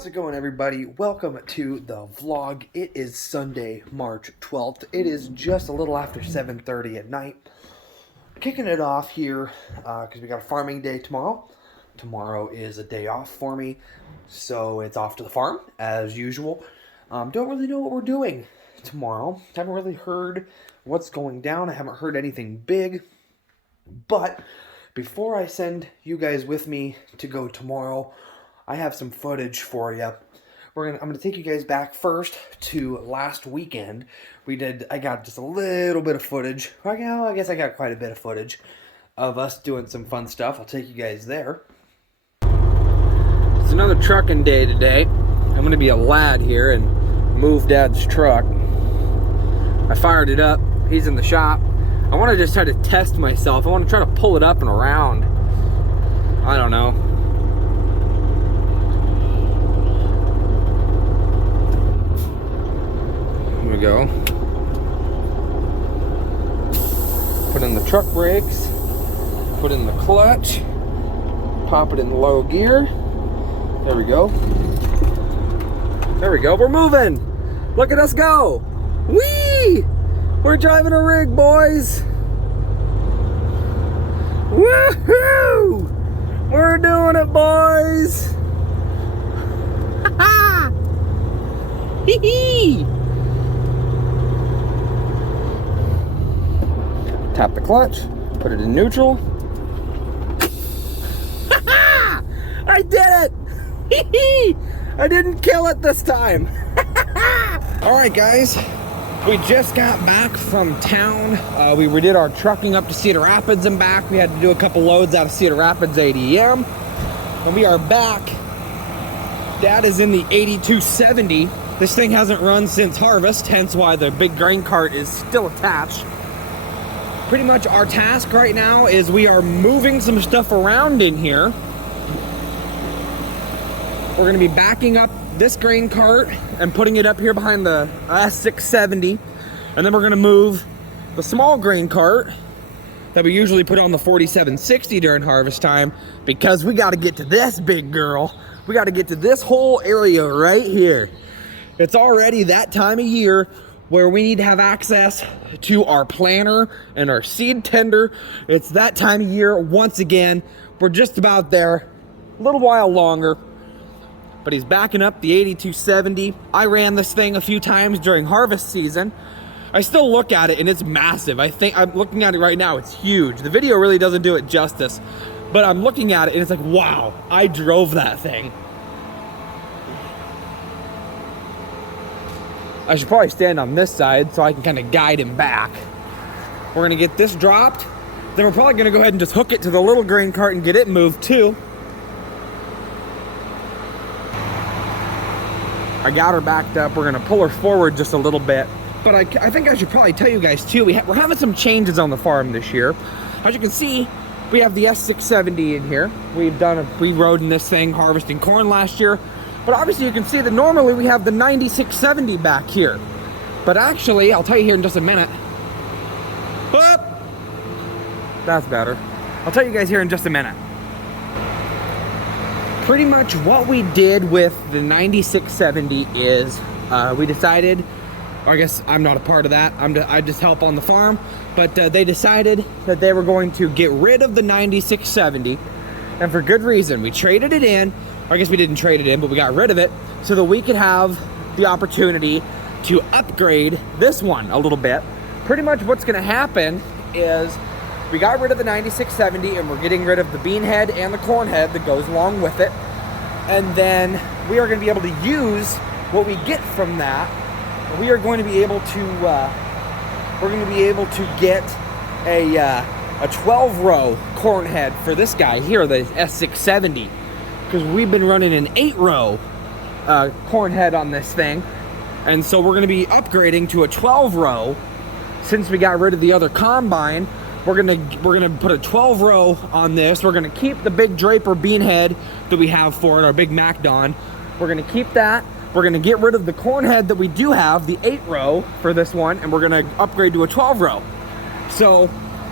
How's it going, everybody? Welcome to the vlog. It is Sunday, March 12th. It is just a little after 7:30 at night. Kicking it off here because we got a farming day tomorrow. Tomorrow is a day off for me, so it's off to the farm as usual. Don't really know what we're doing tomorrow. Haven't really heard what's going down. I haven't heard anything big. But before I send you guys with me to go tomorrow, I have some footage for you. I'm gonna take you guys back first to last weekend. I got just a little bit of footage. I guess I got quite a bit of footage of us doing some fun stuff. I'll take you guys there. It's another trucking day today. I'm gonna be a lad here and move Dad's truck. I fired it up. He's in the shop. I want to just try to test myself. I want to try to pull it up and around. I don't know. Here we go. Put in the truck brakes. Put in the clutch. Pop it in low gear. There we go. There we go. We're moving. Look at us go. Whee! We're driving a rig, boys. Woohoo! We're doing it, boys. Ha ha! Hee hee! Tap the clutch, put it in neutral. Ha ha! I did it! Hee hee! I didn't kill it this time. All right, guys. We just got back from town. We redid our trucking up to Cedar Rapids and back. We had to do a couple loads out of Cedar Rapids ADM. And we are back. Dad is in the 8270. This thing hasn't run since harvest, hence why the big grain cart is still attached. Pretty much our task right now is we are moving some stuff around in here. We're gonna be backing up this grain cart and putting it up here behind the S670, and then we're gonna move the small grain cart that we usually put on the 4760 during harvest time, because we got to get to this big girl. We got to get to this whole area right here. It's already that time of year where we need to have access to our planter and our seed tender. It's that time of year once again. We're just about there, a little while longer. But he's backing up the 8270. I ran this thing a few times during harvest season. I still look at it and it's massive. I think I'm looking at it right now, it's huge. The video really doesn't do it justice, but I'm looking at it and it's like, wow, I drove that thing. I should probably stand on this side so I can kind of guide him back. We're gonna get this dropped. Then we're probably gonna go ahead and just hook it to the little grain cart and get it moved too. I got her backed up. We're gonna pull her forward just a little bit. But I think I should probably tell you guys too, we're having some changes on the farm this year. As you can see, we have the S670 in here. We rode in this thing harvesting corn last year. But obviously you can see that normally we have the 9670 back here. But actually, I'll tell you here in just a minute. Whoop! That's better. I'll tell you guys here in just a minute. Pretty much what we did with the 9670 is we decided, or I guess I'm not a part of that, I just help on the farm, but they decided that they were going to get rid of the 9670, and for good reason. We traded it in, or I guess we didn't trade it in, but we got rid of it so that we could have the opportunity to upgrade this one a little bit. Pretty much what's gonna happen is we got rid of the 9670 and we're getting rid of the bean head and the corn head that goes along with it. And then we are going to be able to use what we get from that. We are going to be able to get a 12-row corn head for this guy here, the S670, because we've been running an 8-row corn head on this thing. And so we're going to be upgrading to a 12-row since we got rid of the other combine. We're gonna put a 12-row on this. We're gonna keep the big Draper bean head that we have for it, our big MacDon. We're gonna keep that. We're gonna get rid of the corn head that we do have, the 8-row for this one, and we're gonna upgrade to a 12-row. So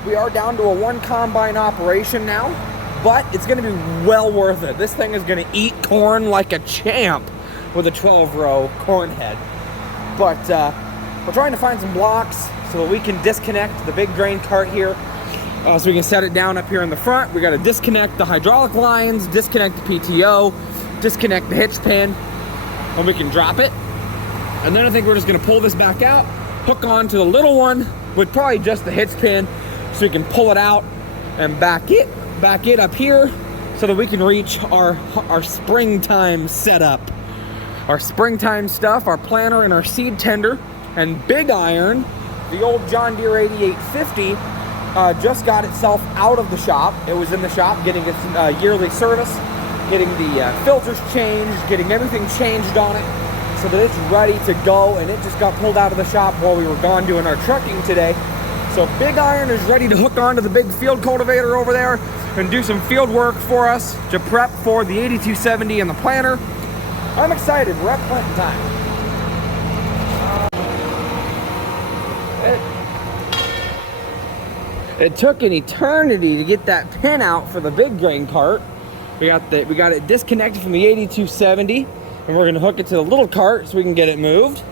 we are down to a 1 combine operation now, but it's gonna be well worth it. This thing is gonna eat corn like a champ. with a 12-row corn head. But we're trying to find some blocks so that we can disconnect the big grain cart here, so we can set it down up here in the front. We got to disconnect the hydraulic lines, disconnect the PTO, disconnect the hitch pin, and we can drop it. And then I think we're just going to pull this back out, hook on to the little one with probably just the hitch pin, so we can pull it out and back it up here so that we can reach our springtime setup. Our springtime stuff, our planter and our seed tender, and Big Iron, the old John Deere 8850, just got itself out of the shop. It was in the shop getting its yearly service, getting the filters changed, getting everything changed on it so that it's ready to go, and it just got pulled out of the shop while we were gone doing our trucking today. So Big Iron is ready to hook onto the big field cultivator over there and do some field work for us to prep for the 8270 and the planter. I'm excited. We're at planting time. It took an eternity to get that pin out for the big grain cart. We got it disconnected from the 8270, and we're gonna hook it to the little cart so we can get it moved.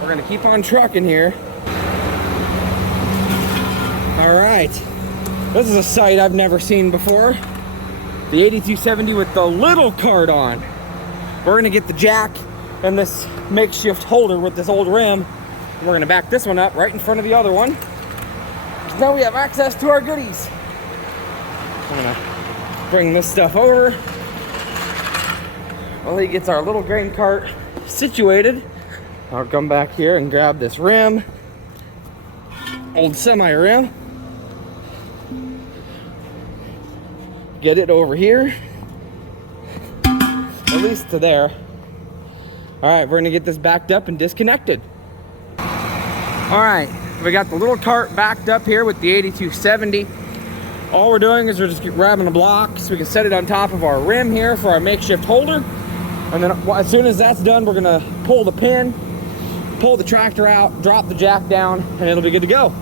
We're gonna keep on trucking here. All right, this is a sight I've never seen before. The 8270 with the little cart on. We're gonna get the jack and this makeshift holder with this old rim, and we're gonna back this one up right in front of the other one. Now we have access to our goodies. I'm gonna bring this stuff over while he gets our little grain cart situated. I'll come back here and grab this rim, old semi rim. Get it over here, at least to there. All right, we're gonna get this backed up and disconnected. All right, we got the little cart backed up here with the 8270. All we're doing is we're just grabbing a block so we can set it on top of our rim here for our makeshift holder. And then as soon as that's done, we're gonna pull the pin, pull the tractor out, drop the jack down, and it'll be good to go.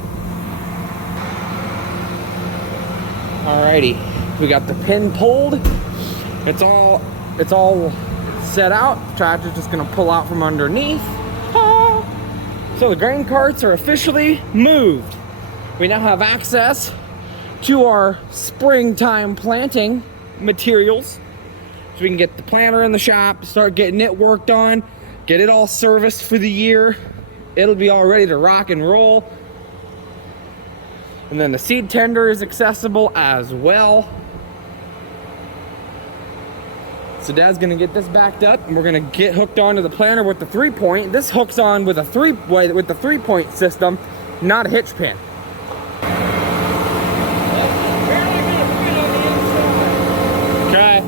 Alrighty, we got the pin pulled. It's all set out. The tractor's just gonna pull out from underneath. So the grain carts are officially moved. We now have access to our springtime planting materials, so we can get the planter in the shop, start getting it worked on, get it all serviced for the year. It'll be all ready to rock and roll. And then the seed tender is accessible as well. So Dad's gonna get this backed up, and we're gonna get hooked onto the planter with the 3-point. This hooks on with a 3-point system, not a hitch pin. Okay.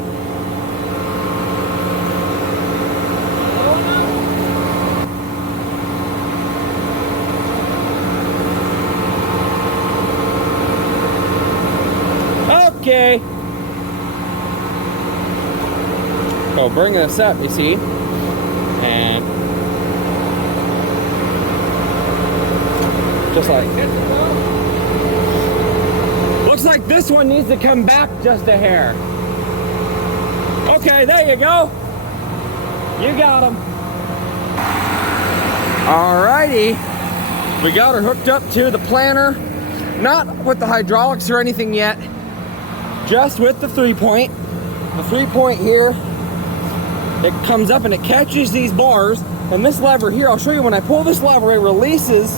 Okay. So bring this up, you see, and just like, looks like this one needs to come back just a hair. Okay, there you go. You got him. Alrighty, we got her hooked up to the planter, not with the hydraulics or anything yet, just with the 3-point. The 3-point here, it comes up and it catches these bars, and this lever here, I'll show you when I pull this lever, it releases.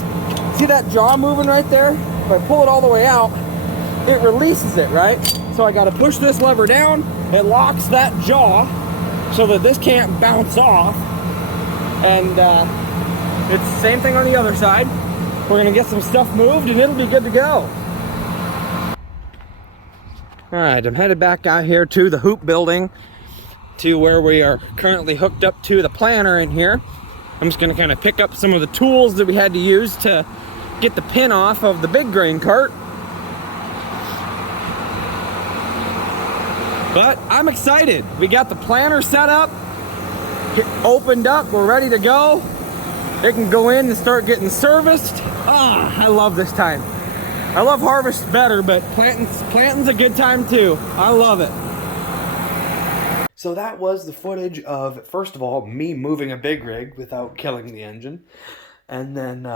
See that jaw moving right there? If I pull it all the way out, it releases it, right? So I gotta push this lever down, it locks that jaw so that this can't bounce off. And it's the same thing on the other side. We're gonna get some stuff moved and it'll be good to go. All right, I'm headed back out here to the hoop building, to where we are currently hooked up to the planter in here. I'm just gonna kind of pick up some of the tools that we had to use to get the pin off of the big grain cart. But I'm excited. We got the planter set up, opened up, we're ready to go. It can go in and start getting serviced. I love this time. I love harvest better, but planting's a good time too. I love it. So that was the footage of, first of all, me moving a big rig without killing the engine. And then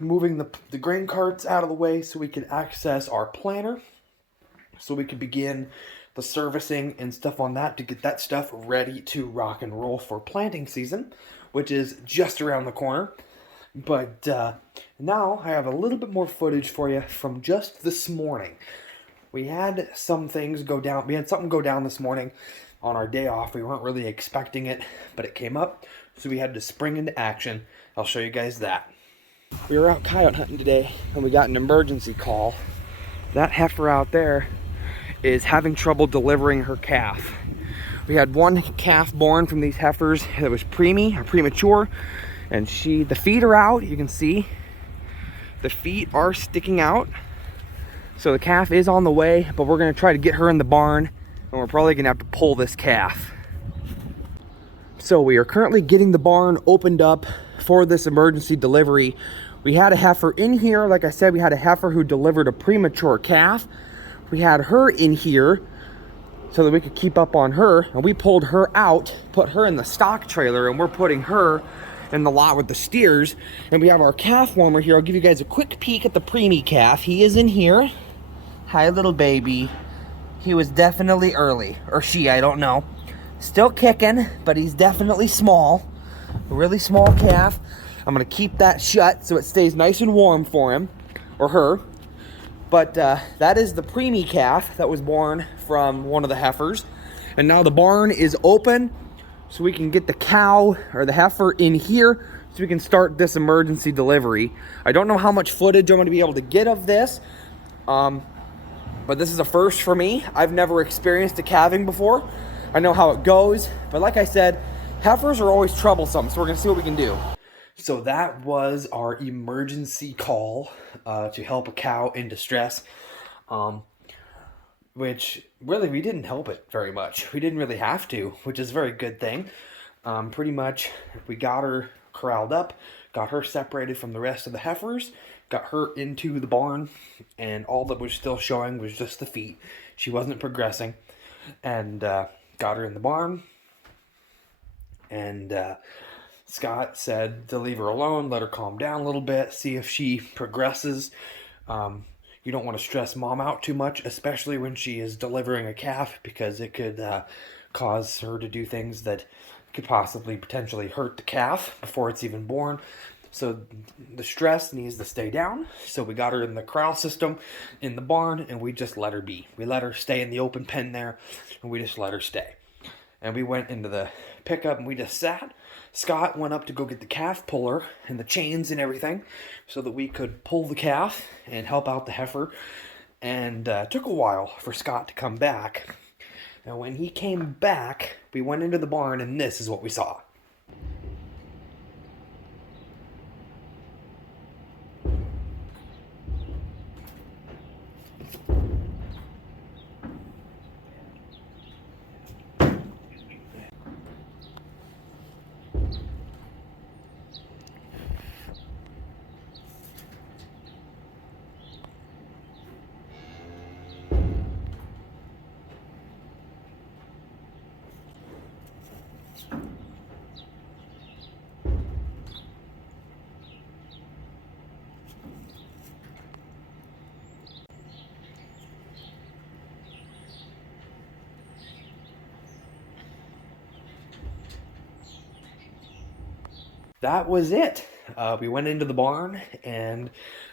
moving the grain carts out of the way so we could access our planter. So we could begin the servicing and stuff on that to get that stuff ready to rock and roll for planting season, which is just around the corner. But now I have a little bit more footage for you from just this morning. We had some things go down. We had something go down this morning on our day off. We weren't really expecting it, but it came up, so we had to spring into action. I'll show you guys that. We were out coyote hunting today, and we got an emergency call. That heifer out there is having trouble delivering her calf. We had one calf born from these heifers that was premature, and the feet are out. You can see the feet are sticking out. So the calf is on the way, but we're gonna try to get her in the barn, and we're probably gonna have to pull this calf. So we are currently getting the barn opened up for this emergency delivery. We had a heifer in here. Like I said, we had a heifer who delivered a premature calf. We had her in here so that we could keep up on her, and we pulled her out, put her in the stock trailer, and we're putting her in the lot with the steers. And we have our calf warmer here. I'll give you guys a quick peek at the preemie calf. He is in here. Hi, little baby. He was definitely early, or she, I don't know. Still kicking, but he's definitely small. A really small calf. I'm gonna keep that shut so it stays nice and warm for him, or her. But that is the preemie calf that was born from one of the heifers. And now the barn is open so we can get the cow or the heifer in here so we can start this emergency delivery. I don't know how much footage I'm gonna be able to get of this. But this is a first for me. I've never experienced a calving before. I know how it goes, but like I said, heifers are always troublesome, so we're gonna see what we can do. So that was our emergency call to help a cow in distress, which really we didn't help it very much. We didn't really have to, which is a very good thing. Pretty much we got her corralled up, got her separated from the rest of the heifers, got her into the barn, and all that was still showing was just the feet. She wasn't progressing, and got her in the barn, and Scott said to leave her alone, let her calm down a little bit, see if she progresses. You don't want to stress mom out too much, especially when she is delivering a calf, because it could cause her to do things that could possibly potentially hurt the calf before it's even born. So the stress needs to stay down. So we got her in the corral system in the barn, and we just let her be. We let her stay in the open pen there, and we just let her stay. And we went into the pickup, and we just sat. Scott went up to go get the calf puller and the chains and everything so that we could pull the calf and help out the heifer. And it took a while for Scott to come back. And when he came back, we went into the barn, and this is what we saw. That was it. We went into the barn, and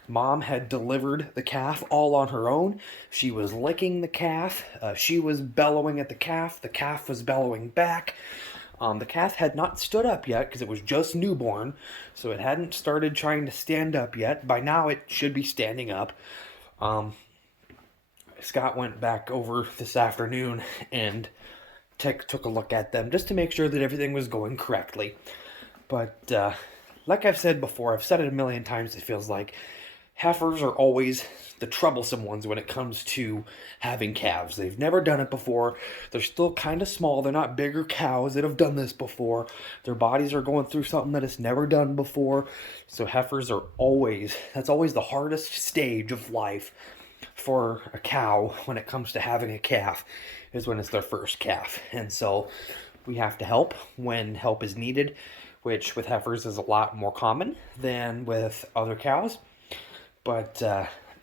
mom had delivered the calf all on her own. She was licking the calf. She was bellowing at the calf. The calf was bellowing back. The calf had not stood up yet because it was just newborn, so it hadn't started trying to stand up yet. By now it should be standing up. Scott went back over this afternoon and took a look at them just to make sure that everything was going correctly. But like I've said before, I've said it a million times, it feels like, heifers are always the troublesome ones when it comes to having calves. They've never done it before. They're still kind of small. They're not bigger cows that have done this before. Their bodies are going through something that it's never done before. So heifers are always, that's always the hardest stage of life for a cow when it comes to having a calf is when it's their first calf. And so we have to help when help is needed, which with heifers is a lot more common than with other cows. But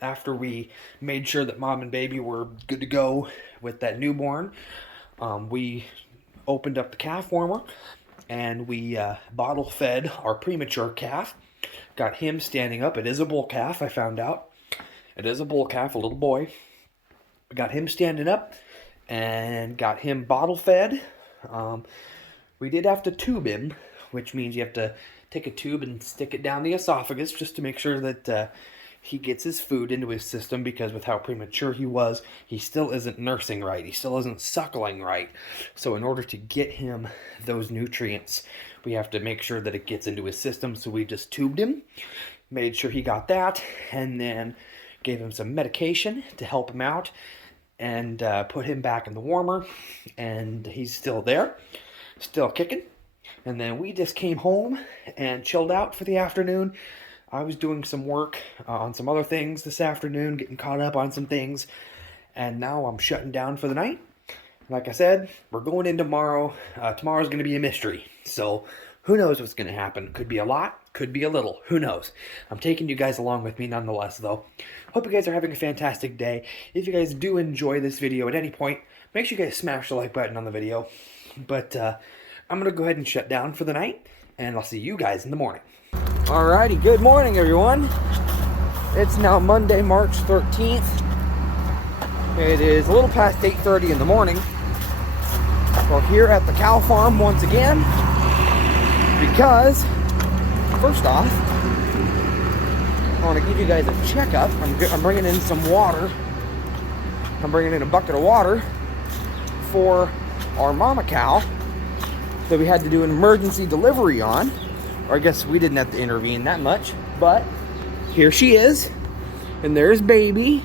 after we made sure that mom and baby were good to go with that newborn, we opened up the calf warmer and we bottle fed our premature calf. Got him standing up. It is a bull calf, I found out. It is a bull calf, a little boy. Got him standing up and got him bottle fed. We did have to tube him, which means you have to take a tube and stick it down the esophagus just to make sure that he gets his food into his system, because with how premature he was, he still isn't nursing right. He still isn't suckling right. So in order to get him those nutrients, we have to make sure that it gets into his system. So we just tubed him, made sure he got that, and then gave him some medication to help him out, and put him back in the warmer, and he's still there, still kicking. And then we just came home and chilled out for the afternoon. I was doing some work on some other things this afternoon, getting caught up on some things, and now I'm shutting down for the night. Like I said, we're going in tomorrow. Tomorrow's going to be a mystery, so who knows what's going to happen. Could be a lot, could be a little, who knows. I'm taking you guys along with me nonetheless, though. Hope you guys are having a fantastic day. If you guys do enjoy this video at any point, make sure you guys smash the like button on the video. But I'm going to go ahead and shut down for the night, and I'll see you guys in the morning. Alrighty, good morning, everyone. It's now Monday, March 13th. It is a little past 8:30 in the morning. We're here at the cow farm once again because, first off, I want to give you guys a checkup. I'm bringing in some water. I'm bringing in a bucket of water for our mama cow that we had to do an emergency delivery on. Or I guess we didn't have to intervene that much, but here she is, and there's baby.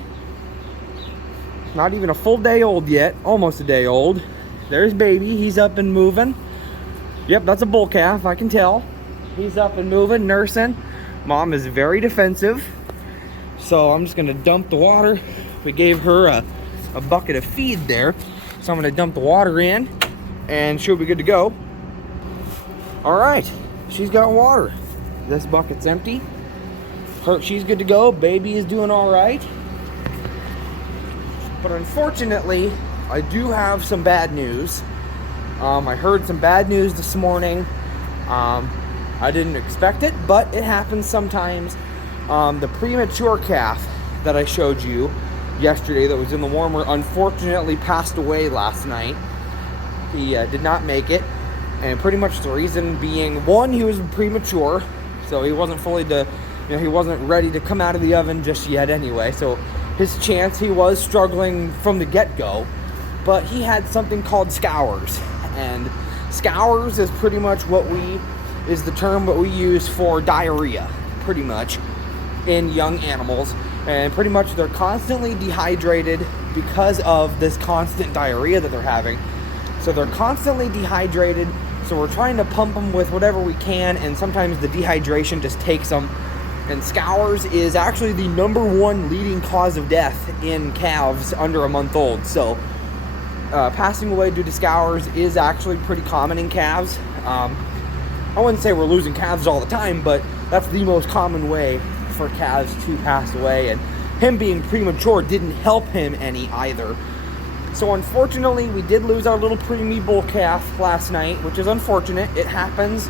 Not even a full day old yet, almost a day old. There's baby, he's up and moving. Yep, that's a bull calf, I can tell. He's up and moving, nursing. Mom is very defensive, so I'm just gonna dump the water. We gave her a bucket of feed there, so I'm gonna dump the water in, and she'll be good to go. All right. She's got water. This bucket's empty. She's good to go. Baby is doing all right. But unfortunately, I do have some bad news. I heard some bad news this morning. I didn't expect it, but it happens sometimes. The premature calf that I showed you yesterday that was in the warmer unfortunately passed away last night. He did not make it. And pretty much the reason being, one, he was premature, so he wasn't he wasn't ready to come out of the oven just yet anyway. So his chance, he was struggling from the get-go, but he had something called scours, and scours is pretty much is the term what we use for diarrhea, pretty much, in young animals. And pretty much they're constantly dehydrated because of this constant diarrhea that they're having. So they're constantly dehydrated, so we're trying to pump them with whatever we can, and sometimes the dehydration just takes them. And scours is actually the #1 leading cause of death in calves under a month old. So passing away due to scours is actually pretty common in calves. I wouldn't say we're losing calves all the time, but that's the most common way for calves to pass away. And him being premature didn't help him any either. So unfortunately, we did lose our little preemie bull calf last night, which is unfortunate. It happens.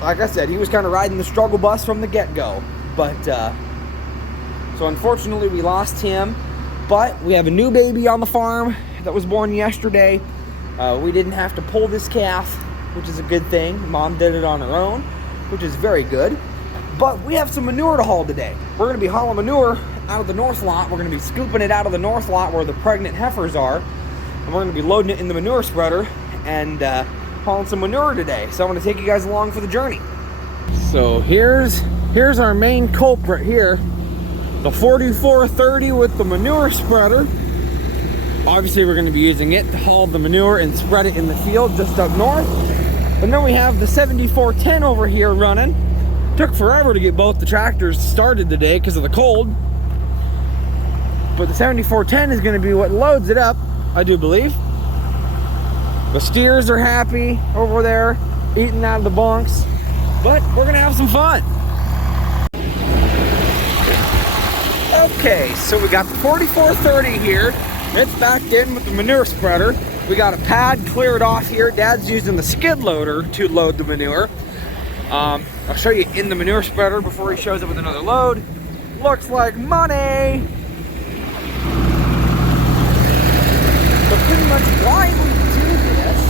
Like I said, he was kind of riding the struggle bus from the get-go. But, so unfortunately, we lost him. But we have a new baby on the farm that was born yesterday. We didn't have to pull this calf, which is a good thing. Mom did it on her own, which is very good. But we have some manure to haul today. We're going to be hauling manure out of the north lot. We're going to be scooping it out of the north lot where the pregnant heifers are. And we're going to be loading it in the manure spreader and hauling some manure today. So I'm going to take you guys along for the journey. So here's our main culprit here. The 4430 with the manure spreader. Obviously we're going to be using it to haul the manure and spread it in the field just up north. And then we have the 7410 over here running. Took forever to get both the tractors started today because of the cold. But the 7410 is going to be what loads it up, I do believe. The steers are happy over there, eating out of the bunks. But we're going to have some fun. Okay, so we got the 4430 here. It's backed in with the manure spreader. We got a pad cleared off here. Dad's using the skid loader to load the manure. I'll show you in the manure spreader before he shows up with another load. Looks like money. But pretty much why we do this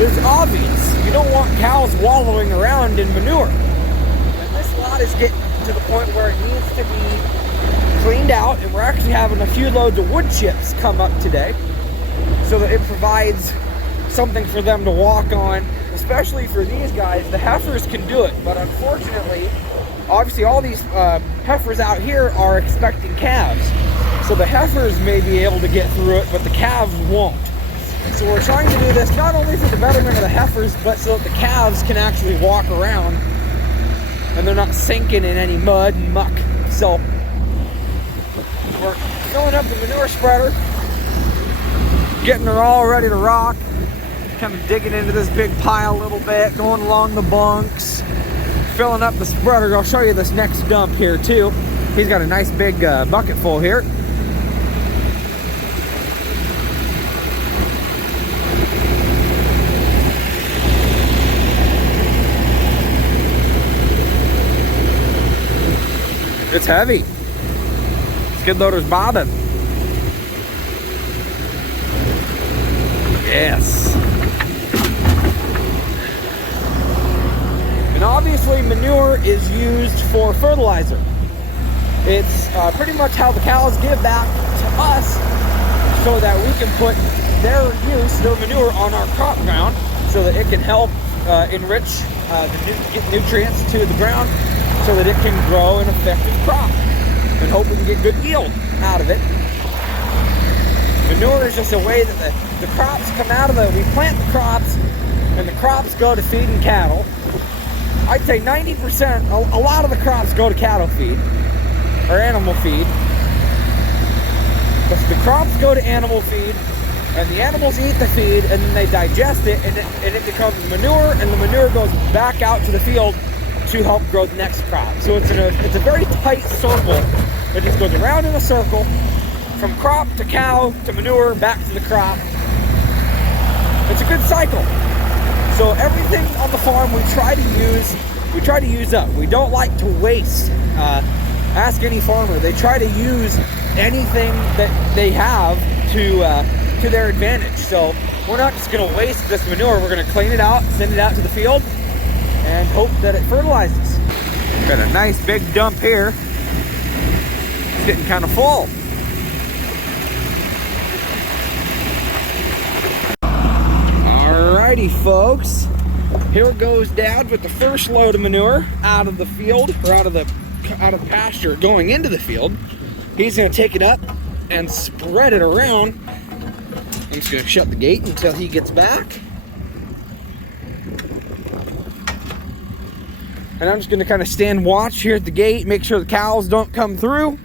is obvious. You don't want cows wallowing around in manure. And this lot is getting to the point where it needs to be cleaned out, and we're actually having a few loads of wood chips come up today so that it provides something for them to walk on, especially for these guys. The heifers can do it, but unfortunately, obviously all these heifers out here are expecting calves, so the heifers may be able to get through it, but the calves won't. So we're trying to do this not only for the betterment of the heifers, but so that the calves can actually walk around and they're not sinking in any mud and muck. So we're filling up the manure spreader, getting her all ready to rock, kind of digging into this big pile a little bit, going along the bunks, filling up the spreader. I'll show you this next dump here too. He's got a nice big bucket full here. It's heavy. Skid loader's bobbing. Yes. And obviously manure is used for fertilizer. It's pretty much how the cows give back to us so that we can put their manure on our crop ground so that it can help enrich get nutrients to the ground so that it can grow an effective crop and hope we can get good yield out of it. Manure is just a way that the crops come out of we plant the crops and the crops go to feeding cattle. I'd say 90%, a lot of the crops go to cattle feed or animal feed. But the crops go to animal feed and the animals eat the feed and then they digest it and it becomes manure, and the manure goes back out to the field to help grow the next crop. So it's a very tight circle that just goes around in a circle from crop to cow to manure back to the crop. It's a good cycle. So everything on the farm we try to use up. We don't like to waste. Ask any farmer. They try to use anything that they have to their advantage. So we're not just going to waste this manure. We're going to clean it out, send it out to the field, and hope that it fertilizes. Got a nice big dump here. It's getting kind of full. Alrighty folks, here goes Dad with the first load of manure out of the field, or out of the pasture going into the field. He's going to take it up and spread it around. I'm just going to shut the gate until he gets back. And I'm just going to kind of stand watch here at the gate, make sure the cows don't come through.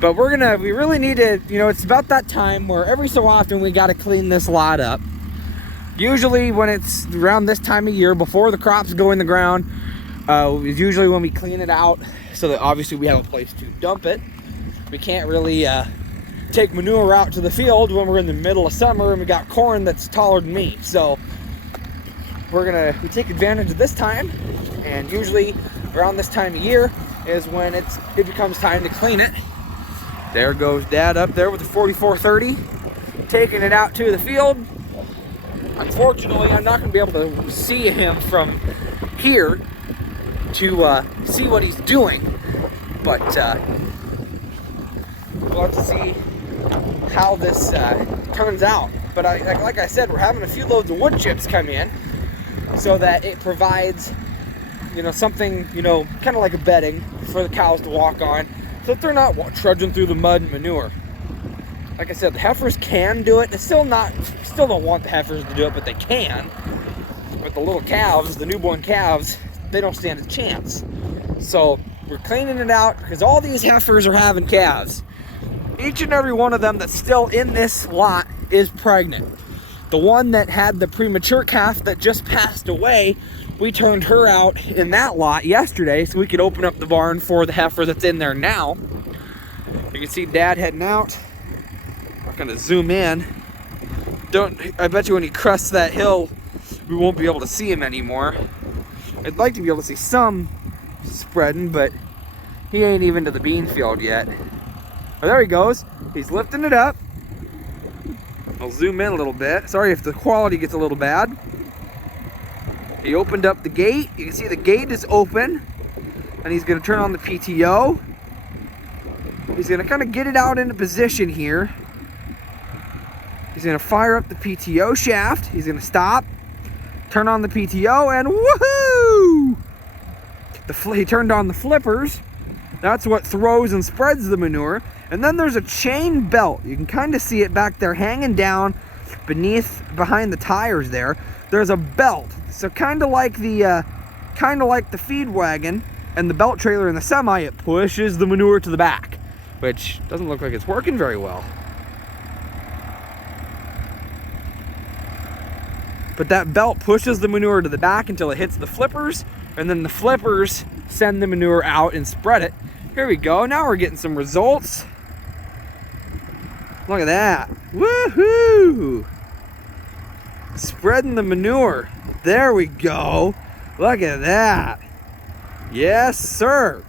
But we really need to, it's about that time where every so often we got to clean this lot up. Usually when it's around this time of year, before the crops go in the ground, is usually when we clean it out so that obviously we have a place to dump it. We can't really take manure out to the field when we're in the middle of summer and we got corn that's taller than me. So we take advantage of this time, and usually around this time of year is when it becomes time to clean it. There goes Dad up there with the 4430, taking it out to the field. Unfortunately, I'm not going to be able to see him from here to see what he's doing, but we'll have to see how this turns out. But like I said, we're having a few loads of wood chips come in so that it provides, something, kind of like a bedding for the cows to walk on, so that they're not trudging through the mud and manure. Like I said, the heifers can do it. It's still don't want the heifers to do it, but they can. But the little calves, the newborn calves, they don't stand a chance. So We're cleaning it out because all these heifers are having calves. Each and every one of them that's still in this lot is pregnant. The one that had the premature calf that just passed away, we turned her out in that lot yesterday so we could open up the barn for the heifer that's in there now. You can see Dad heading out. I'm gonna zoom in. I bet you when he crests that hill, we won't be able to see him anymore. I'd like to be able to see some spreading, but he ain't even to the bean field yet. Oh, there he goes. He's lifting it up. I'll zoom in a little bit. Sorry if the quality gets a little bad. He opened up the gate. You can see the gate is open. And he's going to turn on the PTO. He's going to kind of get it out into position here. He's going to fire up the PTO shaft. He's going to stop. Turn on the PTO and woohoo! He turned on the flippers. That's what throws and spreads the manure. And then there's a chain belt. You can kind of see it back there hanging down behind the tires there. There's a belt. So kind of like the feed wagon and the belt trailer in the semi, it pushes the manure to the back, which doesn't look like it's working very well. But that belt pushes the manure to the back until it hits the flippers, and then the flippers send the manure out and spread it. Here we go. Now we're getting some results. Look at that. Woohoo! Spreading the manure. There we go. Look at that. Yes, sir.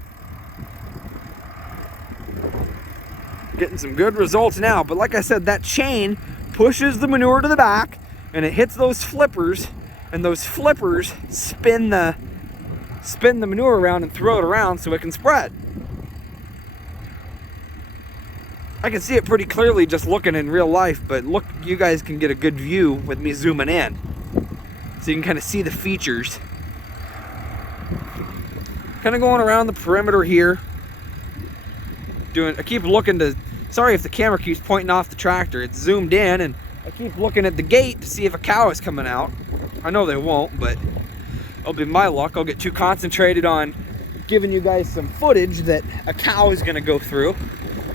Getting some good results now. But like I said, that chain pushes the manure to the back and it hits those flippers, and those flippers spin the manure around and throw it around so it can spread. I can see it pretty clearly just looking in real life, but look, you guys can get a good view with me zooming in. So you can kind of see the features. Kind of going around the perimeter here. I keep looking to, sorry if the camera keeps pointing off the tractor. It's zoomed in and I keep looking at the gate to see if a cow is coming out. I know they won't, but it'll be my luck. I'll get too concentrated on giving you guys some footage that a cow is gonna go through.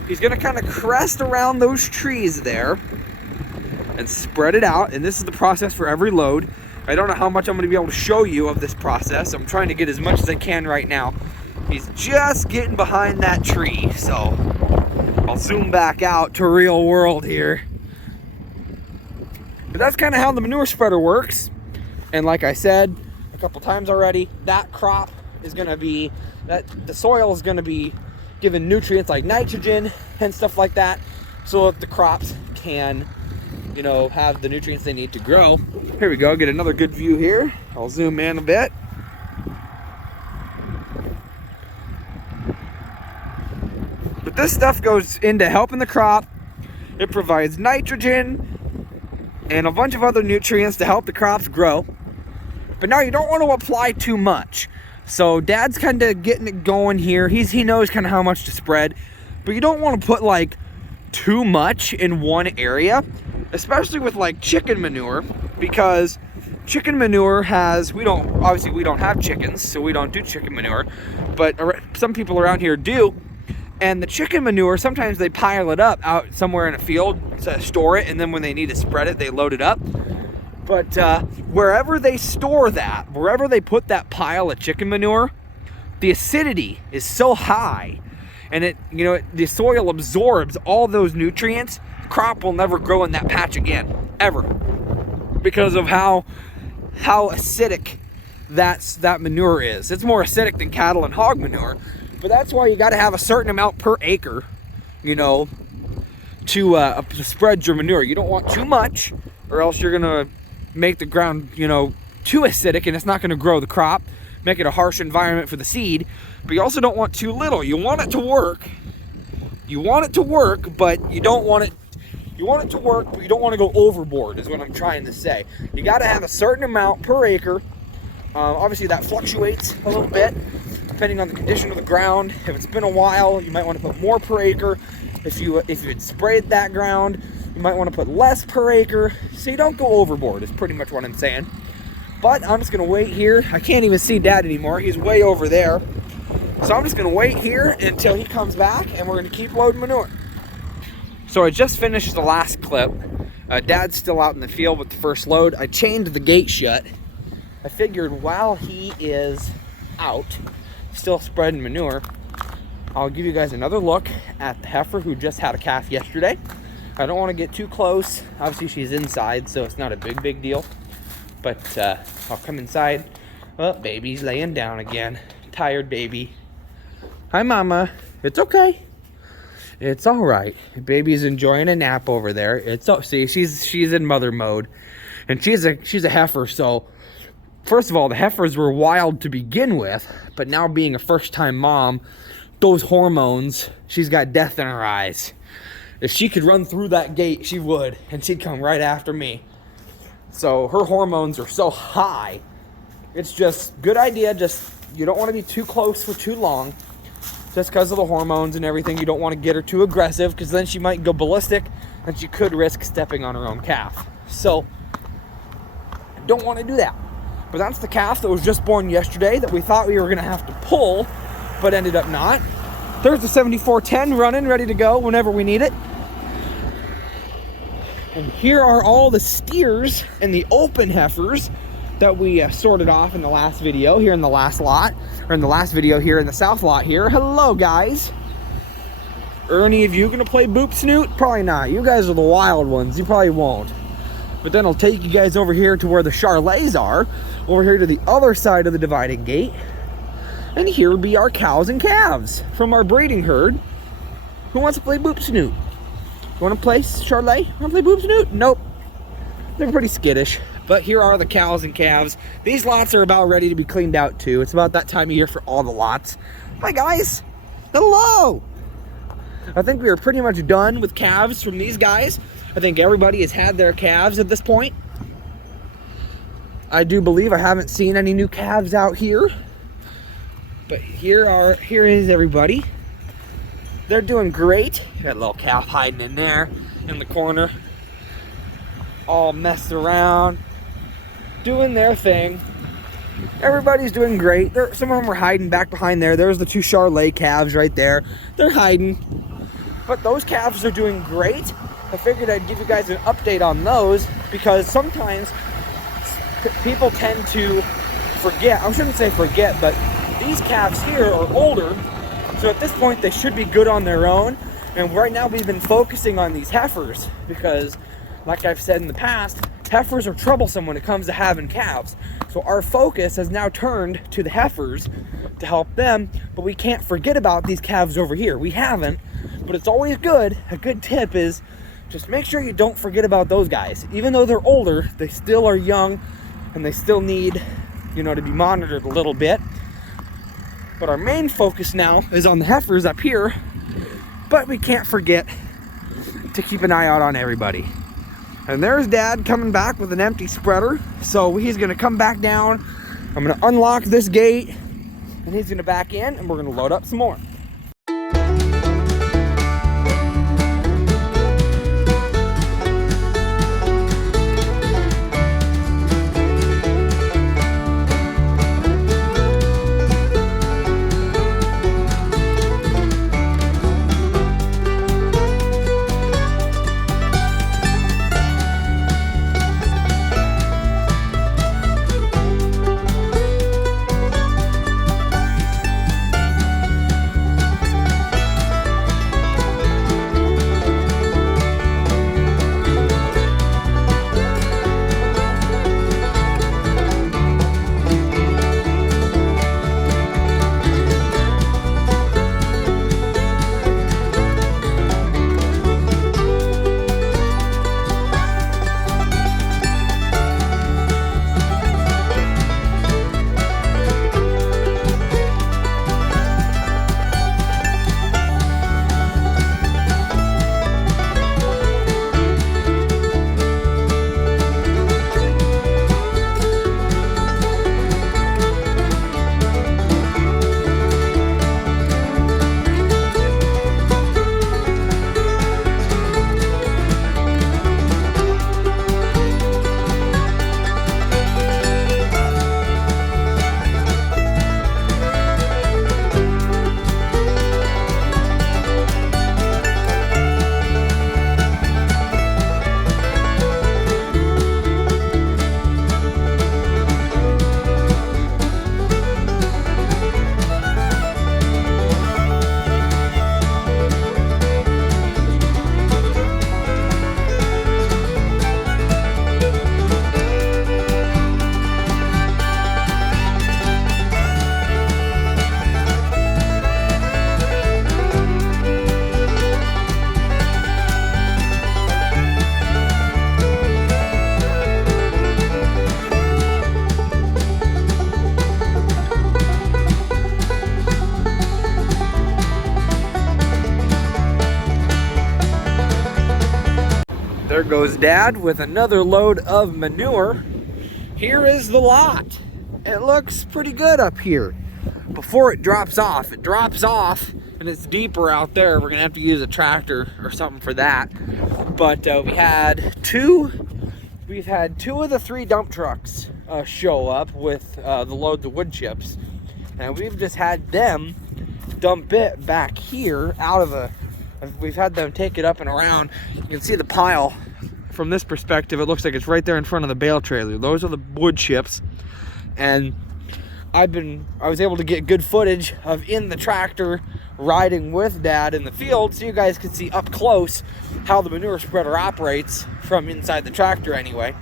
He's gonna kind of crest around those trees there and spread it out. And this is the process for every load. I don't know how much I'm gonna be able to show you of this process. I'm trying to get as much as I can right now. He's just getting behind that tree. So I'll zoom back out to real world here. But that's kind of how the manure spreader works. And like I said a couple times already, that crop is gonna be, the soil is gonna be given nutrients like nitrogen and stuff like that, so that the crops can, you know, have the nutrients they need to grow. Here we go, get another good view here. I'll zoom in a bit. But this stuff goes into helping the crop. It provides nitrogen and a bunch of other nutrients to help the crops grow. But now you don't want to apply too much. So Dad's kind of getting it going here. He knows kind of how much to spread, but you don't want to put like too much in one area, especially with like chicken manure, because chicken manure has, we don't have chickens, so we don't do chicken manure, but some people around here do. And the chicken manure, sometimes they pile it up out somewhere in a field to store it, and then when they need to spread it, they load it up. But wherever they store that, wherever they put that pile of chicken manure, the acidity is so high, and the soil absorbs all those nutrients. The crop will never grow in that patch again, ever, because of how acidic that manure is. It's more acidic than cattle and hog manure, but that's why you got to have a certain amount per acre, to spread your manure. You don't want too much, or else you're gonna make the ground, too acidic, and it's not going to grow the crop, make it a harsh environment for the seed. But you also don't want too little. You want it to work. You want it to work, but you don't want it. You want it to work, but you don't want to go overboard, is what I'm trying to say. You got to have a certain amount per acre. Obviously, that fluctuates a little bit depending on the condition of the ground. If it's been a while, you might want to put more per acre. If you had sprayed that ground, you might want to put less per acre, so you don't go overboard, is pretty much what I'm saying. But I'm just going to wait here. I can't even see Dad anymore. He's way over there. So I'm just gonna wait here until he comes back and we're gonna keep loading manure. So I just finished the last clip. Dad's still out in the field with the first load. I chained the gate shut. I figured while he is out, still spreading manure, I'll give you guys another look at the heifer who just had a calf yesterday. I don't want to get too close. Obviously she's inside, so it's not a big deal. But I'll come inside. Oh, baby's laying down again. Tired baby. Hi, mama. It's okay. It's all right. Baby's enjoying a nap over there. See, she's in mother mode, and she's a heifer. So first of all, the heifers were wild to begin with, but now being a first-time mom, those hormones, she's got death in her eyes. If she could run through that gate, she would, and she'd come right after me. So her hormones are so high. It's just good idea. Just you don't want to be too close for too long. Just because of the hormones and everything, you don't want to get her too aggressive because then she might go ballistic and she could risk stepping on her own calf. So, don't want to do that. But that's the calf that was just born yesterday that we thought we were going to have to pull, but ended up not. There's the 7410 running, ready to go whenever we need it. And here are all the steers and the open heifers that we sorted off in the last video here in the last lot, or in the last video here in the south lot here. Hello guys. Are any of you gonna play Boop Snoot? Probably not. You guys are the wild ones. You probably won't. But then I'll take you guys over here to where the Charolais are, over here to the other side of the dividing gate. And here would be our cows and calves from our breeding herd. Who wants to play Boop Snoot? You wanna play Charolais? Wanna play Boop Snoot? Nope. They're pretty skittish. But here are the cows and calves. These lots are about ready to be cleaned out too. It's about that time of year for all the lots. Hi guys. Hello. I think we are pretty much done with calves from these guys. I think everybody has had their calves at this point. I do believe I haven't seen any new calves out here. But here is everybody. They're doing great. Got a little calf hiding in there in the corner. All messed around, doing their thing. Everybody's doing great. Some of them are hiding back behind there. There's the two Charolais calves right there. They're hiding. But those calves are doing great. I figured I'd give you guys an update on those because sometimes people tend to forget. I shouldn't say forget, but these calves here are older. So at this point, they should be good on their own. And right now, we've been focusing on these heifers because, like I've said in the past, heifers are troublesome when it comes to having calves. So our focus has now turned to the heifers to help them, but we can't forget about these calves over here. We haven't, but it's always good. A good tip is just make sure you don't forget about those guys. Even though they're older, they still are young and they still need, to be monitored a little bit. But our main focus now is on the heifers up here, but we can't forget to keep an eye out on everybody. And there's Dad coming back with an empty spreader. So he's gonna come back down. I'm gonna unlock this gate and he's gonna back in and we're gonna load up some more. There goes Dad with another load of manure. Here is the lot. It looks pretty good up here. Before it drops off and it's deeper out there. We're gonna have to use a tractor or something for that. But we've had two of the 3 dump trucks show up with the loads of wood chips, and we've just had them dump it back here out of the. We've had them take it up and around. You can see the pile from this perspective. It looks like it's right there in front of the bale trailer. Those are the wood chips, and I was able to get good footage of in the tractor riding with Dad in the field, so you guys can see up close how the manure spreader operates from inside the tractor anyway.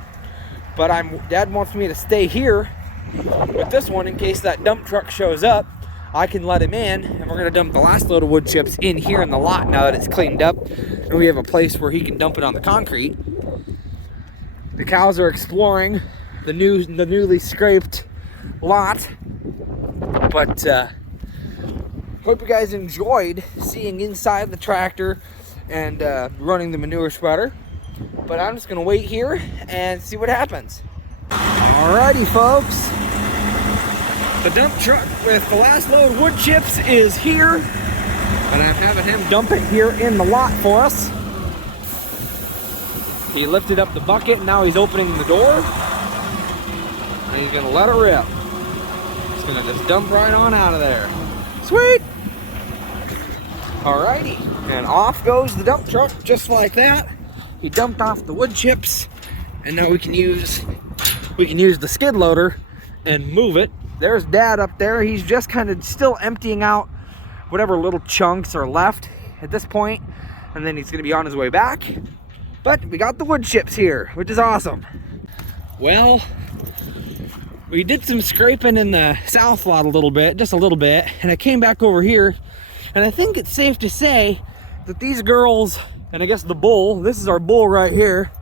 But Dad wants me to stay here with this one in case that dump truck shows up. I can let him in, and we're gonna dump the last load of wood chips in here in the lot now that it's cleaned up and we have a place where he can dump it on the concrete. The cows are exploring the newly scraped lot, but hope you guys enjoyed seeing inside the tractor and running the manure spreader. But I'm just gonna wait here and see what happens. Alrighty, folks. The dump truck with the last load of wood chips is here, and I'm having him dump it here in the lot for us. He lifted up the bucket, and now he's opening the door, and he's gonna let it rip. He's gonna just dump right on out of there. Sweet! Alrighty, and off goes the dump truck just like that. He dumped off the wood chips, and now we can use the skid loader and move it. There's Dad up there. He's just kind of still emptying out whatever little chunks are left at this point, and then he's gonna be on his way back. But we got the wood chips here, which is awesome. Well, we did some scraping in the south lot a little bit, just a little bit, and I came back over here, and I think it's safe to say that these girls, and I guess the bull, this is our bull right here,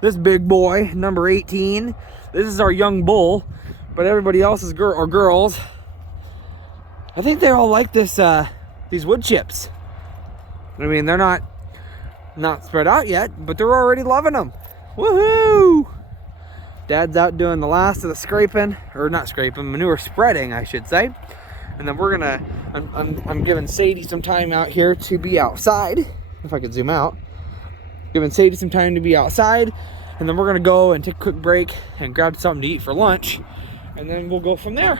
this big boy, number 18, this is our young bull, but everybody else is girls. I think they all like these wood chips. I mean, they're not spread out yet, but they're already loving them. Woohoo! Dad's out doing the last of the scraping, or not scraping, manure spreading, I should say. And then we're gonna, I'm giving Sadie some time out here to be outside, if I could zoom out. Giving Sadie some time to be outside, and then we're gonna go and take a quick break and grab something to eat for lunch, and then we'll go from there.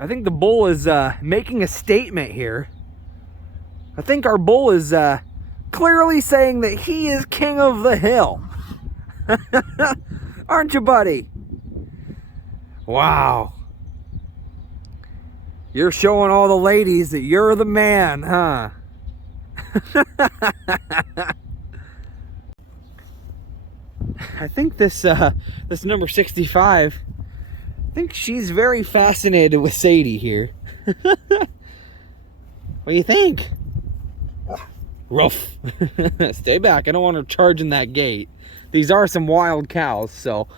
I think the bull is making a statement here. I think our bull is clearly saying that he is king of the hill. Aren't you, buddy? Wow. You're showing all the ladies that you're the man, huh? I think this number 65, I think she's very fascinated with Sadie here. What do you think? Rough. Stay back. I don't want her charging that gate. These are some wild cows, so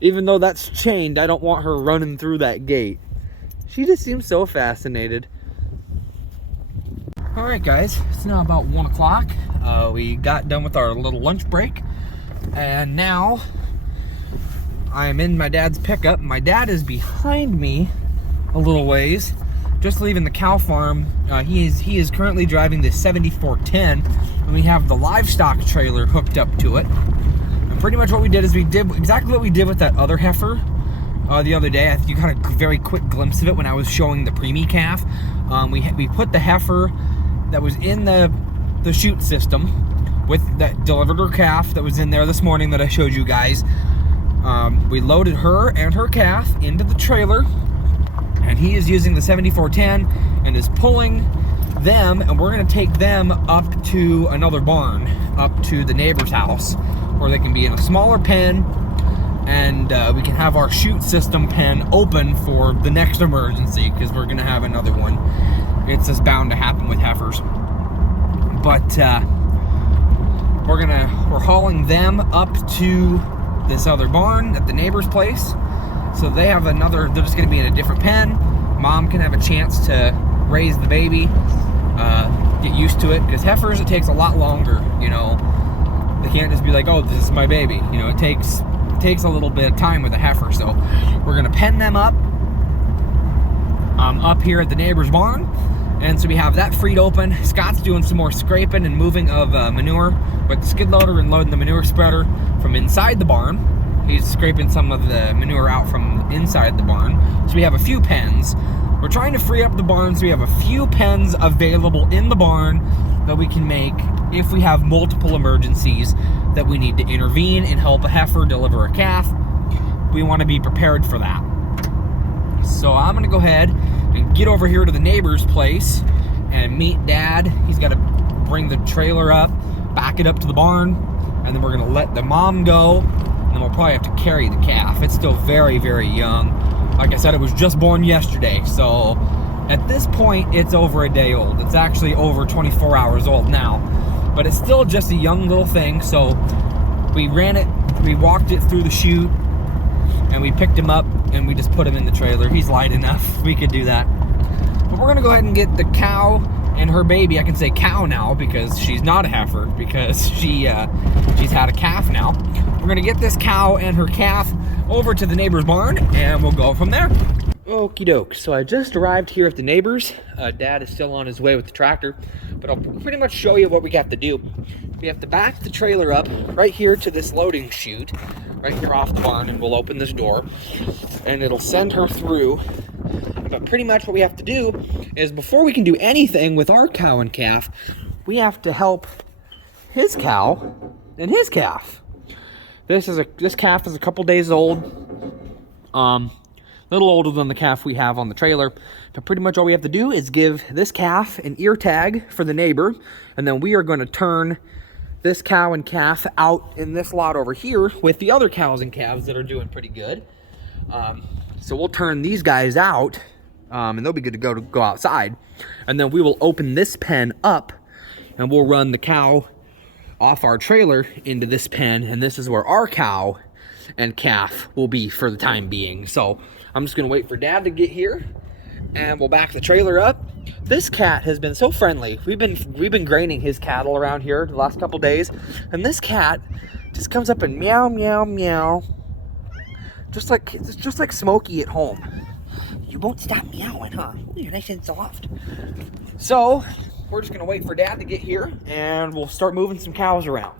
even though that's chained, I don't want her running through that gate. She just seems so fascinated. All right, guys, it's now about 1 o'clock. We got done with our little lunch break, and now I'm in my dad's pickup. My dad is behind me a little ways, just leaving the cow farm. He is currently driving the 7410, and we have the livestock trailer hooked up to it. And pretty much what we did is we did exactly what we did with that other heifer the other day. I think you got a very quick glimpse of it when I was showing the preemie calf. We put the heifer that was in the chute system with that delivered her calf that was in there this morning that I showed you guys. We loaded her and her calf into the trailer, and he is using the 7410 and is pulling them, and we're going to take them up to another barn, up to the neighbor's house, where they can be in a smaller pen, and we can have our chute system pen open for the next emergency, because we're going to have another one. It's just bound to happen with heifers. But we're hauling them up to this other barn at the neighbor's place, so they have another, they're just going to be in a different pen. Mom can have a chance to raise the baby, get used to it, because heifers, it takes a lot longer, you know. They can't just be like, oh, this is my baby. You know, it takes a little bit of time with a heifer. So we're gonna pen them up here at the neighbor's barn. And so we have that freed open. Scott's doing some more scraping and moving of manure with the skid loader and loading the manure spreader from inside the barn. He's scraping some of the manure out from inside the barn. So we have a few pens. We're trying to free up the barn so we have a few pens available in the barn that we can make if we have multiple emergencies that we need to intervene and help a heifer deliver a calf. We want to be prepared for that. So I'm gonna go ahead and get over here to the neighbor's place and meet Dad. He's got to bring the trailer up, back it up to the barn, and then we're gonna let the mom go, and then we'll probably have to carry the calf. It's still very, very young. Like I said, it was just born yesterday, so at this point it's over a day old. It's actually over 24 hours old now, but it's still just a young little thing. So we walked it through the chute, and we picked him up and we just put him in the trailer. He's light enough, we could do that. But we're gonna go ahead and get the cow and her baby. I can say cow now because she's not a heifer, because she's had a calf now. We're gonna get this cow and her calf over to the neighbor's barn and we'll go from there. Okie doke, so I just arrived here at the neighbor's. Dad is still on his way with the tractor, but I'll pretty much show you what we have to do. We have to back the trailer up right here to this loading chute, right here off the barn, and we'll open this door, and it'll send her through. But pretty much what we have to do is, before we can do anything with our cow and calf, we have to help his cow and his calf. This calf is a couple days old. Little older than the calf we have on the trailer. But pretty much all we have to do is give this calf an ear tag for the neighbor, and then we are going to turn this cow and calf out in this lot over here with the other cows and calves that are doing pretty good. So we'll turn these guys out, and they'll be good to go outside, and then we will open this pen up and we'll run the cow off our trailer into this pen, and this is where our cow and calf will be for the time being. So I'm just gonna wait for Dad to get here and we'll back the trailer up. This cat has been so friendly. We've been graining his cattle around here the last couple days, and this cat just comes up and meow, meow, meow, just like Smokey at home. You won't stop meowing, huh? You're nice and soft. So we're just gonna wait for Dad to get here and we'll start moving some cows around.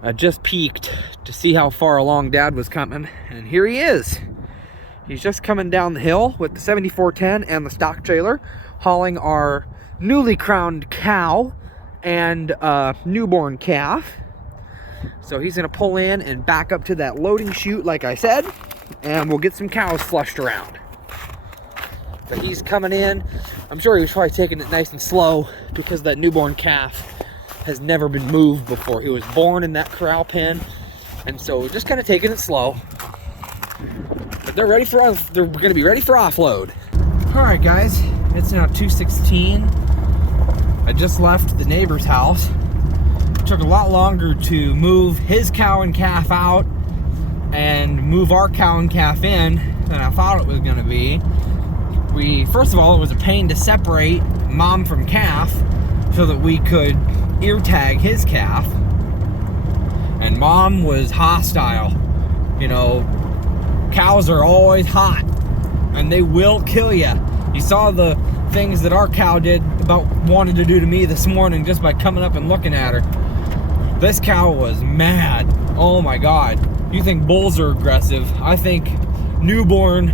I just peeked to see how far along Dad was coming, and here he is. He's just coming down the hill with the 7410 and the stock trailer, hauling our newly crowned cow and newborn calf. So he's gonna pull in and back up to that loading chute like I said, and we'll get some cows flushed around. But he's coming in. I'm sure he was probably taking it nice and slow because that newborn calf has never been moved before. He was born in that corral pen, and so we're just kind of taking it slow. But they're gonna be ready for offload. All right, guys, it's now 2:16. I just left the neighbor's house. It took a lot longer to move his cow and calf out and move our cow and calf in than I thought it was gonna be. First of all, it was a pain to separate mom from calf so that we could ear tag his calf, and mom was hostile. You know, cows are always hot and they will kill you. You saw the things that our cow wanted to do to me this morning just by coming up and looking at her. This cow was mad. Oh my God. You think bulls are aggressive? I think newborn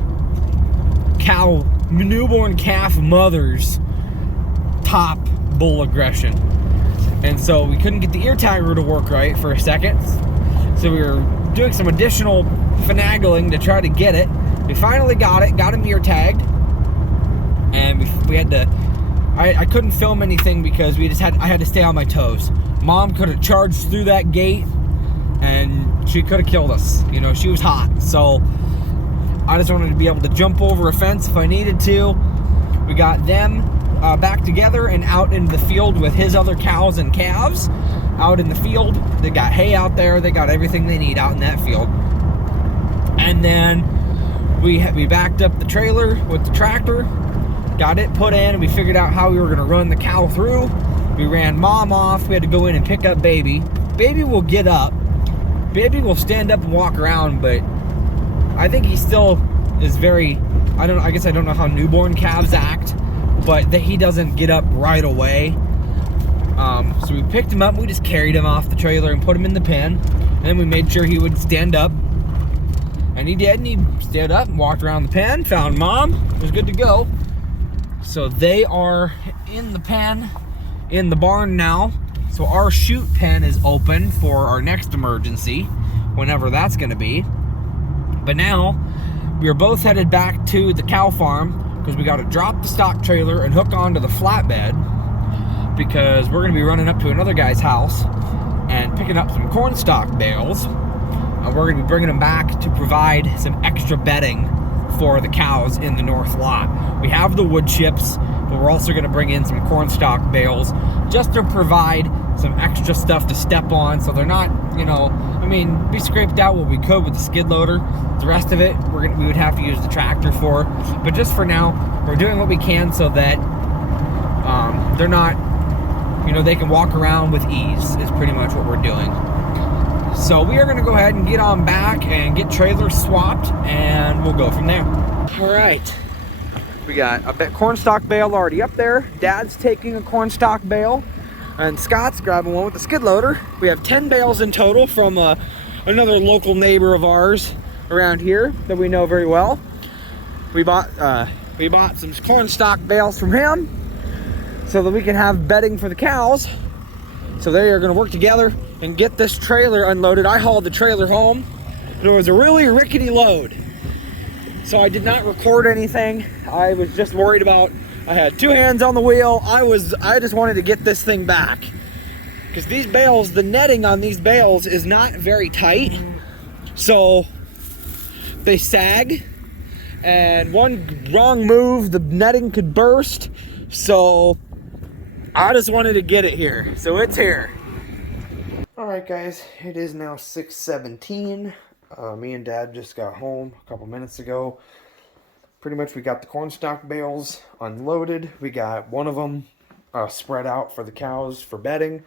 calf mothers top bull aggression. And so we couldn't get the ear tagger to work right for a second. So we were doing some additional finagling to try to get it. We finally got him ear tagged. And we had to, I couldn't film anything because I had to stay on my toes. Mom could have charged through that gate and she could have killed us. You know, she was hot. So I just wanted to be able to jump over a fence if I needed to. We got them back together and out into the field with his other cows and calves out in the field. They got hay out there. They got everything they need out in that field. And then we backed up the trailer with the tractor, got it put in, and we figured out how we were going to run the cow through. We ran mom off. We had to go in and pick up baby. Baby will get up. Baby will stand up and walk around, but I think he still is very, I guess I don't know how newborn calves act, but that he doesn't get up right away. So we picked him up, we just carried him off the trailer and put him in the pen, and then we made sure he would stand up, and he did, and he stood up and walked around the pen, found mom, was good to go. So they are in the pen, in the barn now. So our chute pen is open for our next emergency, whenever that's gonna be. But now, we are both headed back to the cow farm, because we gotta drop the stock trailer and hook onto the flatbed, because we're gonna be running up to another guy's house and picking up some corn stalk bales. And we're gonna be bringing them back to provide some extra bedding for the cows in the north lot. We have the wood chips, but we're also gonna bring in some corn stalk bales just to provide some extra stuff to step on, so they're not, you know, I mean, we scraped out what we could with the skid loader. The rest of it, we would have to use the tractor for. But just for now, we're doing what we can so that they're not, you know, they can walk around with ease, is pretty much what we're doing. So we are gonna go ahead and get on back and get trailers swapped, and we'll go from there. All right, we got a corn stalk bale already up there. Dad's taking a corn stalk bale, and Scott's grabbing one with the skid loader. We have 10 bales in total from another local neighbor of ours around here that we know very well. We bought some corn stalk bales from him so that we can have bedding for the cows. So they are gonna work together and get this trailer unloaded. I hauled the trailer home, and it was a really rickety load. So I did not record anything. I was just worried about, I had two hands on the wheel. I just wanted to get this thing back. Because these bales, the netting on these bales is not very tight. So they sag, and one wrong move, the netting could burst. So I just wanted to get it here. So it's here. All right, guys, it is now 6:17. Me and Dad just got home a couple minutes ago. Pretty much we got the corn stalk bales unloaded. We got one of them spread out for the cows for bedding.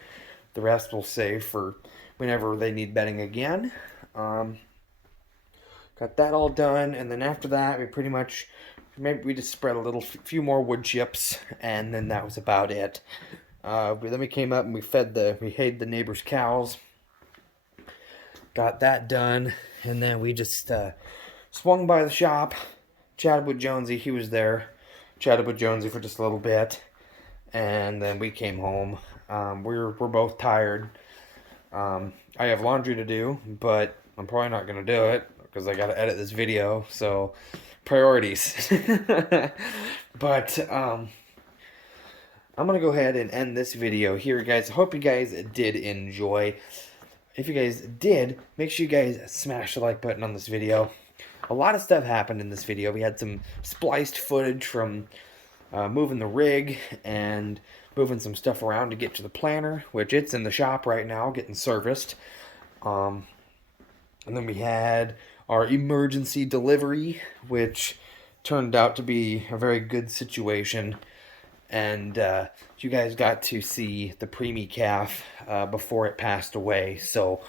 The rest we'll save for whenever they need bedding again. Got that all done, and then after that, we pretty much, maybe we just spread a few more wood chips, and then that was about it. Then we came up and we hayed the neighbor's cows. Got that done, and then we just swung by the shop, chatted with Jonesy. He was there. Chatted with Jonesy for just a little bit, and then we came home. We're both tired. I have laundry to do, but I'm probably not gonna do it because I gotta edit this video. So priorities. But I'm gonna go ahead and end this video here, guys. I hope you guys did enjoy. If you guys did, make sure you guys smash the like button on this video. A lot of stuff happened in this video. We had some spliced footage from moving the rig and moving some stuff around to get to the planter, which it's in the shop right now getting serviced. And then we had our emergency delivery, which turned out to be a very good situation. And you guys got to see the preemie calf before it passed away. So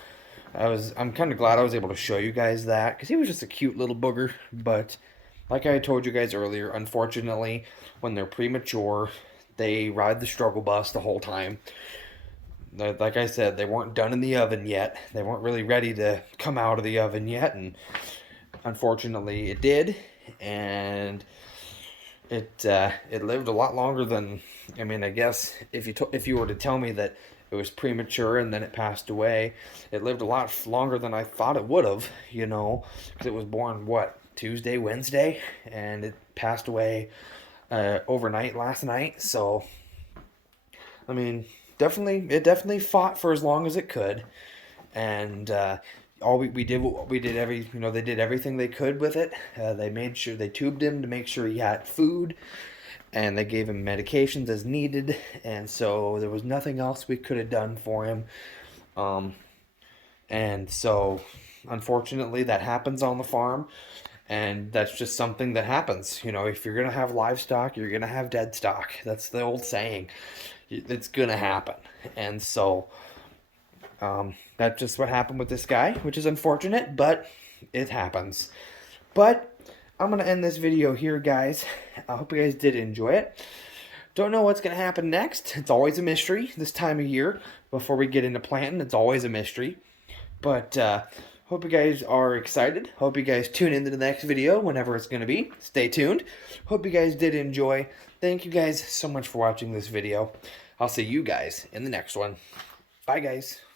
I'm kind of glad I was able to show you guys that, because he was just a cute little booger. But like I told you guys earlier, unfortunately, when they're premature, they ride the struggle bus the whole time. Like I said, they weren't done in the oven yet. They weren't really ready to come out of the oven yet, and unfortunately it did. And it lived a lot longer than, I mean, I guess if you were to tell me that it was premature and then it passed away, it lived a lot longer than I thought it would have, you know, because it was born, what, Tuesday, Wednesday, and it passed away overnight last night. So I mean, it definitely fought for as long as it could, and we did everything they could with it. They made sure they tubed him to make sure he had food, and they gave him medications as needed, and so there was nothing else we could have done for him. And so unfortunately that happens on the farm, and that's just something that happens. You know, if you're gonna have livestock, you're gonna have dead stock. That's the old saying. it's gonna happen. And so that's just what happened with this guy, which is unfortunate, but it happens. But I'm gonna end this video here, guys. I hope you guys did enjoy it. Don't know what's gonna happen next. It's always a mystery this time of year. Before we get into planting, it's always a mystery. But hope you guys are excited. Hope you guys tune into the next video whenever it's going to be. Stay tuned. Hope you guys did enjoy. Thank you guys so much for watching this video. I'll see you guys in the next one. Bye, guys.